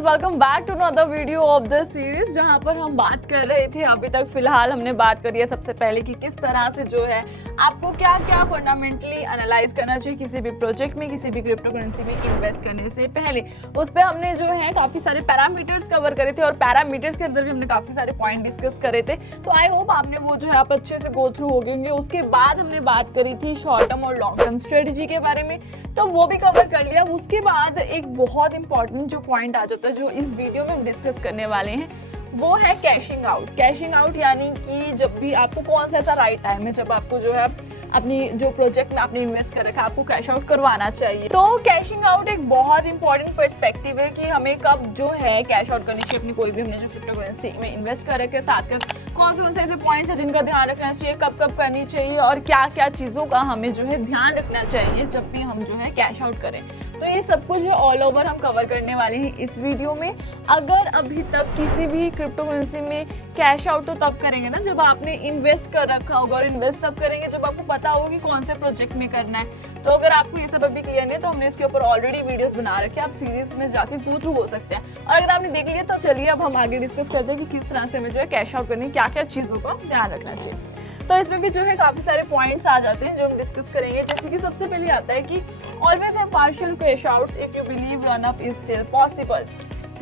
Viewers, welcome back to another video of the series, जहां पर हम बात कर रहे थे अभी तक फिलहाल हमने बात करी है सबसे पहले कि किस तरह से जो है आपको क्या क्या फंडामेंटली एनालाइज करना चाहिए किसी भी प्रोजेक्ट में, किसी भी क्रिप्टो करेंसी में इन्वेस्ट करने से पहले। उस पर हमने जो है काफ़ी सारे पैरामीटर्स कवर करे थे और पैरामीटर्स के अंदर भी हमने काफ़ी सारे पॉइंट डिस्कस करे थे। तो आई होप आपने वो जो है आप अच्छे से गो थ्रू हो गए होंगे। उसके बाद हमने बात करी थी शॉर्ट टर्म और लॉन्ग टर्म स्ट्रेटजी के बारे में, तो वो भी कवर कर लिया। उसके बाद एक बहुत इंपॉर्टेंट जो पॉइंट आ जाता है जो इस वीडियो में हम डिस्कस करने वाले हैं, वो है कैशिंग आउट। कैशिंग आउट यानी कि जब भी आपको कौन सा ऐसा राइट टाइम है जब आपको जो है अपनी जो प्रोजेक्ट में आपने इन्वेस्ट कर रखा है आपको कैश आउट करवाना चाहिए। तो कैशिंग आउट एक बहुत इंपॉर्टेंट पर्सपेक्टिव है कि हमें कब जो है कैश आउट करनी चाहिए अपनी कोई भी हमने जो क्रिप्टो करेंसी में इन्वेस्ट कर रखे, साथ में कौन से ऐसे पॉइंट्स हैं जिनका ध्यान रखना चाहिए, कब कब करनी चाहिए और क्या क्या चीज़ों का हमें जो है ध्यान रखना चाहिए जब भी हम जो है कैश आउट करें। तो ये सब कुछ ऑल ओवर हम कवर करने वाले हैं इस वीडियो में। अगर अभी तक किसी भी क्रिप्टो करेंसी में कैश आउट तो तब करेंगे ना जब आपने इन्वेस्ट कर रखा होगा, और इन्वेस्ट तब करेंगे जब आपको पता होगा कि कौन से प्रोजेक्ट में करना है। तो अगर आपको ये सब अभी क्लियर नहीं है तो हमने इसके ऊपर ऑलरेडी वीडियोस बना रखे हैं, आप सीरीज में जाके गो थ्रू हो सकते हैं। और अगर आपने देख लिया तो चलिए अब हम आगे डिस्कस करते हैं कि किस तरह से हमें जो है कैश आउट करनी, क्या क्या चीज़ों का ध्यान रखना चाहिए। तो इसमें भी जो है काफ़ी सारे पॉइंट्स आ जाते हैं जो हम डिस्कस करेंगे। जैसे कि सबसे पहले आता है कि always have partial cash outs if you believe run up is still possible.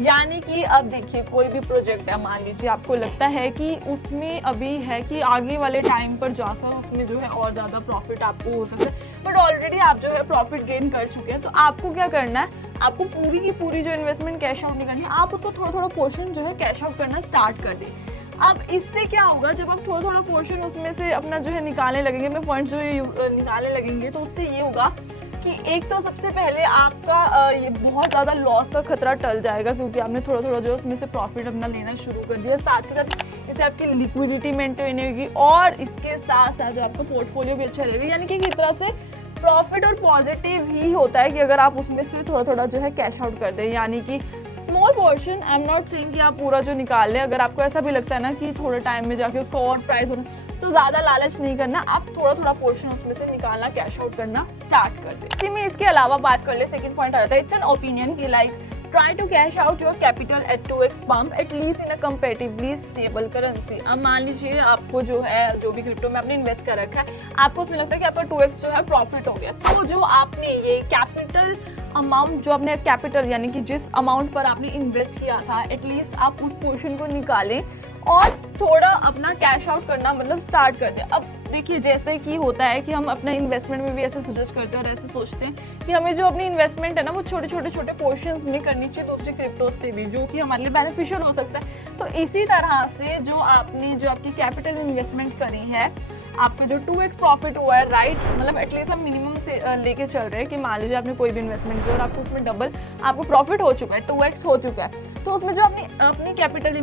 यानी कि अब देखिए कोई भी प्रोजेक्ट है, मान लीजिए आपको लगता है कि उसमें अभी है कि आगे वाले टाइम पर जाकर उसमें जो है और ज़्यादा प्रॉफिट आपको हो सकता है, बट ऑलरेडी आप जो है प्रॉफिट गेन कर चुके हैं। तो आपको क्या करना है, आपको पूरी की पूरी जो इन्वेस्टमेंट कैश आउट नहीं करनी है, आप उसको थोड़ा थोड़ा पोर्शन जो है कैश आउट करना स्टार्ट कर दें। अब इससे क्या होगा, जब आप थोड़ा थोड़ा पोर्शन उसमें से अपना जो है निकालने लगेंगे, अपने पॉइंट जो है निकालने लगेंगे, तो उससे ये होगा कि एक तो सबसे पहले आपका ये बहुत ज़्यादा लॉस का खतरा टल जाएगा क्योंकि आपने थोड़ा थोड़ा जो उसमें से प्रॉफिट अपना लेना शुरू कर दिया। साथ ही साथ इससे आपकी लिक्विडिटी मेंटेन होगी और इसके साथ साथ जो आपका पोर्टफोलियो भी अच्छा रहेगा। यानी कि एक तरह से प्रॉफिट और पॉजिटिव ही होता है कि अगर आप उसमें से थोड़ा थोड़ा जो है कैश आउट कर दें, यानी कि small portion. I am not saying कि आप पूरा जो निकाल लें। अगर आपको ऐसा भी लगता है ना कि थोड़े टाइम में जाके उसका और प्राइस होना, तो ज़्यादा लालच नहीं करना, आप थोड़ा थोड़ा पोर्शन उसमें से निकालना, कैश आउट करना स्टार्ट कर दें। इसी में इसके अलावा बात कर ले, सेकंड पॉइंट आ जाता है, इट्स एन ओपिनियन की like try to cash out your capital at 2x pump at least in a comparatively stable currency. अब मान लीजिए आपको जो है जो भी क्रिप्टो में आपने इन्वेस्ट कर रखा है, आपको उसमें लगता है कि आपका 2x जो है प्रॉफिट हो गया, तो जो आपने ये कैपिटल अमाउंट जो आपने कैपिटल यानी कि जिस अमाउंट पर आपने इन्वेस्ट किया था, एटलीस्ट आप उस पोर्शन को निकालें और थोड़ा अपना कैश आउट करना मतलब स्टार्ट कर दें। अब देखिए जैसे कि होता है कि हम अपने इन्वेस्टमेंट में भी ऐसे सजेस्ट करते हैं और ऐसे सोचते हैं कि हमें जो अपनी इन्वेस्टमेंट है ना वो छोटे छोटे पोर्शंस में करनी चाहिए दूसरी क्रिप्टोज पे भी, जो कि हमारे लिए बेनिफिशियल हो सकता है। तो इसी तरह से जो आपकी कैपिटल इन्वेस्टमेंट करी है, आपका जो 2x प्रॉफिट हुआ है, राइट, मतलब एटलीस्ट हम मिनिमम से लेके चल रहे हैं कि मान लीजिए आपने कोई भी इन्वेस्टमेंट किया और आपको उसमें डबल आपको प्रॉफिट हो चुका है, 2x हो चुका है, तो उसमें जो अपनी कैपिटल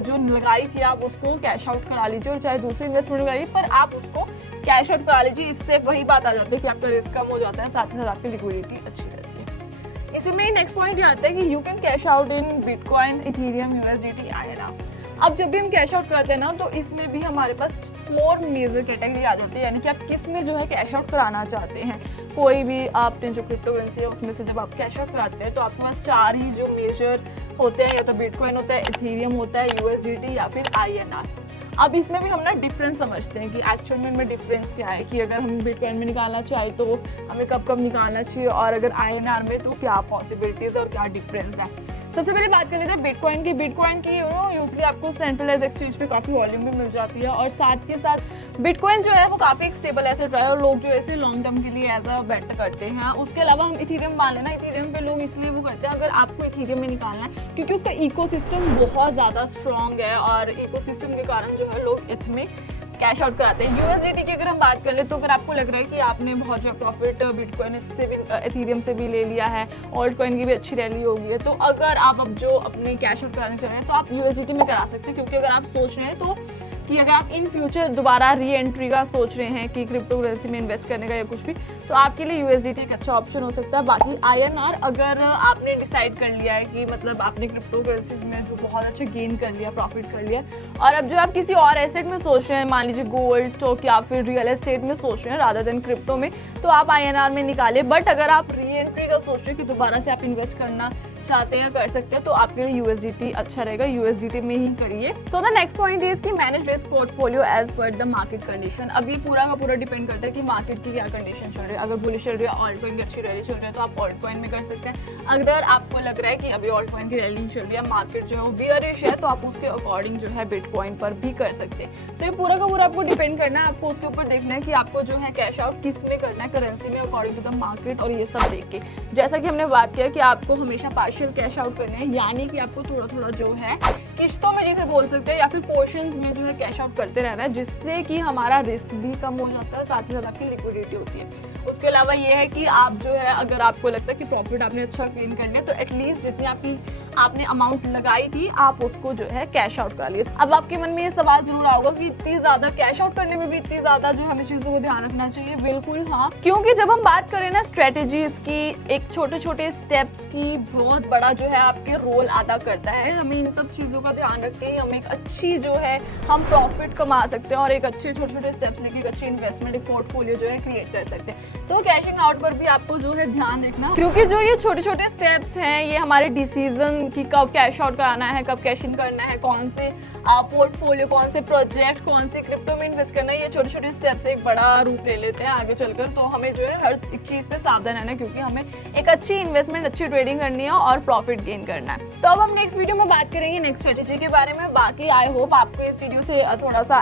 जो लगाई थी आप उसको कैश आउट करा लीजिए, और चाहे दूसरी इन्वेस्टमेंट लगाइए पर आप उसको कैश आउट करा लीजिए। इससे वही बात आ जाती है कि आपका रिस्क कम हो जाता है, साथ में साथ आपकी लिक्विडिटी अच्छी रहती है। इसी में नेक्स्ट पॉइंट ये आता है कि you can cash out in bitcoin, Ethereum, USDT, INR. अब जब भी हम कैश आउट करते हैं ना तो इसमें भी हमारे पास 4 मेजर कैटेगरी आ जाती है, यानी कि आप किस में जो है कैश आउट कराना चाहते हैं। कोई भी आपने जो क्रिप्टो करेंसी है उसमें से जब आप कैश आउट कराते हैं तो आपके पास 4 ही जो मेजर होते हैं, या तो बिटकॉइन होता है, इथेरियम होता है, यूएसडीटी या फिर आईएनआर। अब इसमें भी हम ना डिफरेंस समझते हैं कि एक्चुअल में इनमें डिफरेंस क्या है, कि अगर हम बिटकॉइन में निकालना चाहें तो हमें कब कब निकालना चाहिए, और अगर आईएनआर में तो क्या पॉसिबिलिटीज़ और क्या डिफरेंस है। सबसे पहले बात कर लेते हैं बिटकॉइन की। यूजली आपको सेंट्रलाइज एक्सचेंज पे काफ़ी वॉल्यूम भी मिल जाती है, और साथ के साथ बिटकॉइन जो है वो काफ़ी एक स्टेबल एसेट है और लोग जो ऐसे लॉन्ग टर्म के लिए एज अ बेट करते हैं। उसके अलावा हम इथेरियम मान लेना, इथेरियम पे लोग इसलिए वो करते हैं अगर आपको इथेरियम में निकालना है क्योंकि उसका इकोसिस्टम बहुत ज़्यादा स्ट्रॉन्ग है, और इकोसिस्टम के कारण जो है लोग इसमें कैश आउट कराते हैं। यूएसडीटी की अगर हम बात कर ले तो अगर आपको लग रहा है कि आपने बहुत जो प्रॉफिट बिटकॉइन से भी, इथेरियम से भी ले लिया है, ऑल्ट कॉइन की भी अच्छी रैली हो गई है, तो अगर आप अब जो अपनी कैश आउट कराना चाह रहे हैं तो आप यूएसडीटी में करा सकते हैं। क्योंकि अगर आप सोच रहे हैं तो कि अगर आप इन फ्यूचर दोबारा री एंट्री का सोच रहे हैं कि क्रिप्टो करेंसी में इन्वेस्ट करने का या कुछ भी, तो आपके लिए यूएसडीटी एक अच्छा ऑप्शन हो सकता है। बाकी आईएनआर अगर आपने डिसाइड कर लिया है कि मतलब आपने क्रिप्टो करेंसीज में जो बहुत अच्छा गेन कर लिया, प्रॉफिट कर लिया, और अब जो आप किसी और एसेट में सोच रहे हैं, मान लीजिए गोल्ड, स्टॉक या फिर रियल एस्टेट में सोच रहे हैं रादर देन क्रिप्टो में, तो आप आईएनआर में निकालें। बट अगर आप री एंट्री का सोच रहे हैं कि दोबारा से आप इन्वेस्ट करना चाहते हैं कर सकते हैं, तो आपके लिए USDT अच्छा रहेगा, USDT में ही करिए। So the next point is कि manage risk portfolio as per the market condition. अब ये पूरा का पूरा डिपेंड करता है कि मार्केट की क्या कंडीशन चल रही है। अगर बुलिश चल रही है, ऑल्ट कॉइन की अच्छी रैली चल रही है, तो आप ऑल्ट कॉइन में कर सकते हैं। अगर आपको लग रहा है कि अभी ऑल्ट कॉइन की रैली चल रही है, मार्केट जो है बियरिश है, तो आप उसके अकॉर्डिंग जो है बिटकॉइन पर भी कर सकते हैं। तो ये पूरा का पूरा आपको डिपेंड करना है, आपको उसके ऊपर देखना है कि आपको जो है कैश आउट किस में करना है, करेंसी में, अकॉर्डिंग टू द मार्केट, और ये सब देख के। जैसा कि हमने बात किया कि आपको हमेशा पार्शियल कैश आउट करना है, यानी कि आपको थोड़ा थोड़ा जो है किश्तों में जिसे बोल सकते हैं या फिर पोर्शंस में जो है कैश आउट करते रहना है, जिससे कि हमारा रिस्क भी कम हो जाता है, साथ ही साथ आपकी लिक्विडिटी होती है। उसके अलावा ये है कि आप जो है अगर आपको लगता है कि प्रॉफिट आपने अच्छा गेन कर लिया, तो एटलीस्ट जितनी आपने अमाउंट लगाई थी आप उसको जो है कैश आउट कर लिए। अब आपके मन में ये सवाल जरूर आओगा कि इतनी ज्यादा कैश आउट करने में भी इतनी ज्यादा जो हमें चीजों को ध्यान रखना चाहिए। बिल्कुल हाँ, क्योंकि जब हम बात करें ना स्ट्रेटेजीज की, एक छोटे छोटे स्टेप्स की बहुत बड़ा जो है आपके रोल अदा करता है। हमें इन सब चीजों का ध्यान रख के हम एक अच्छी जो है हम प्रॉफिट कमा सकते हैं और एक अच्छे छोटे छोटे स्टेप्स लेके एक अच्छी इन्वेस्टमेंट एक पोर्टफोलियो जो है क्रिएट कर सकते हैं। तो कैशिंग आउट पर भी आपको जो है ध्यान रखना, क्योंकि जो ये छोटे छोटे स्टेप्स हैं ये हमारे डिसीजन की कब कैश आउट कराना है, कब कैश इन करना है, कौन से पोर्टफोलियो, कौन से प्रोजेक्ट, कौन सी क्रिप्टो में इन्वेस्ट करना है, ये छोटे छोटे स्टेप्स एक बड़ा रूप ले लेते हैं आगे चलकर। तो हमें जो है हर चीज़ पे सावधान रहना है, क्योंकि हमें एक अच्छी इन्वेस्टमेंट, अच्छी ट्रेडिंग करनी है और प्रॉफिट गेन करना है। तो अब हम नेक्स्ट वीडियो में बात करेंगे नेक्स्ट स्ट्रेटेजी के बारे में। बाकी आई होप आपको इस वीडियो से थोड़ा सा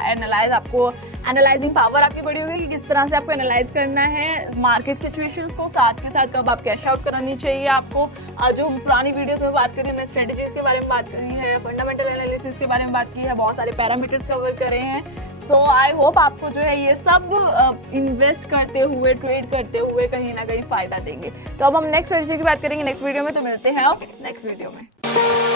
आपको एनालाइजिंग पावर आपकी बड़ी होगी कि किस तरह से आपको एनालाइज करना है मार्केट सिचुएशंस को, साथ के साथ कब आप कैश आउट करानी चाहिए आपको। जो पुरानी वीडियोस में बात करी, हमने स्ट्रेटेजीज के बारे में बात करी है, फंडामेंटल एनालिसिस के बारे में बात की है, बहुत सारे पैरामीटर्स कवर करे हैं। सो आई होप आपको जो है ये सब इन्वेस्ट करते हुए, ट्रेड करते हुए कहीं ना कहीं फायदा देंगे। तो अब हम नेक्स्ट स्ट्रेटेजी की बात करेंगे नेक्स्ट वीडियो में, तो मिलते हैं नेक्स्ट वीडियो में।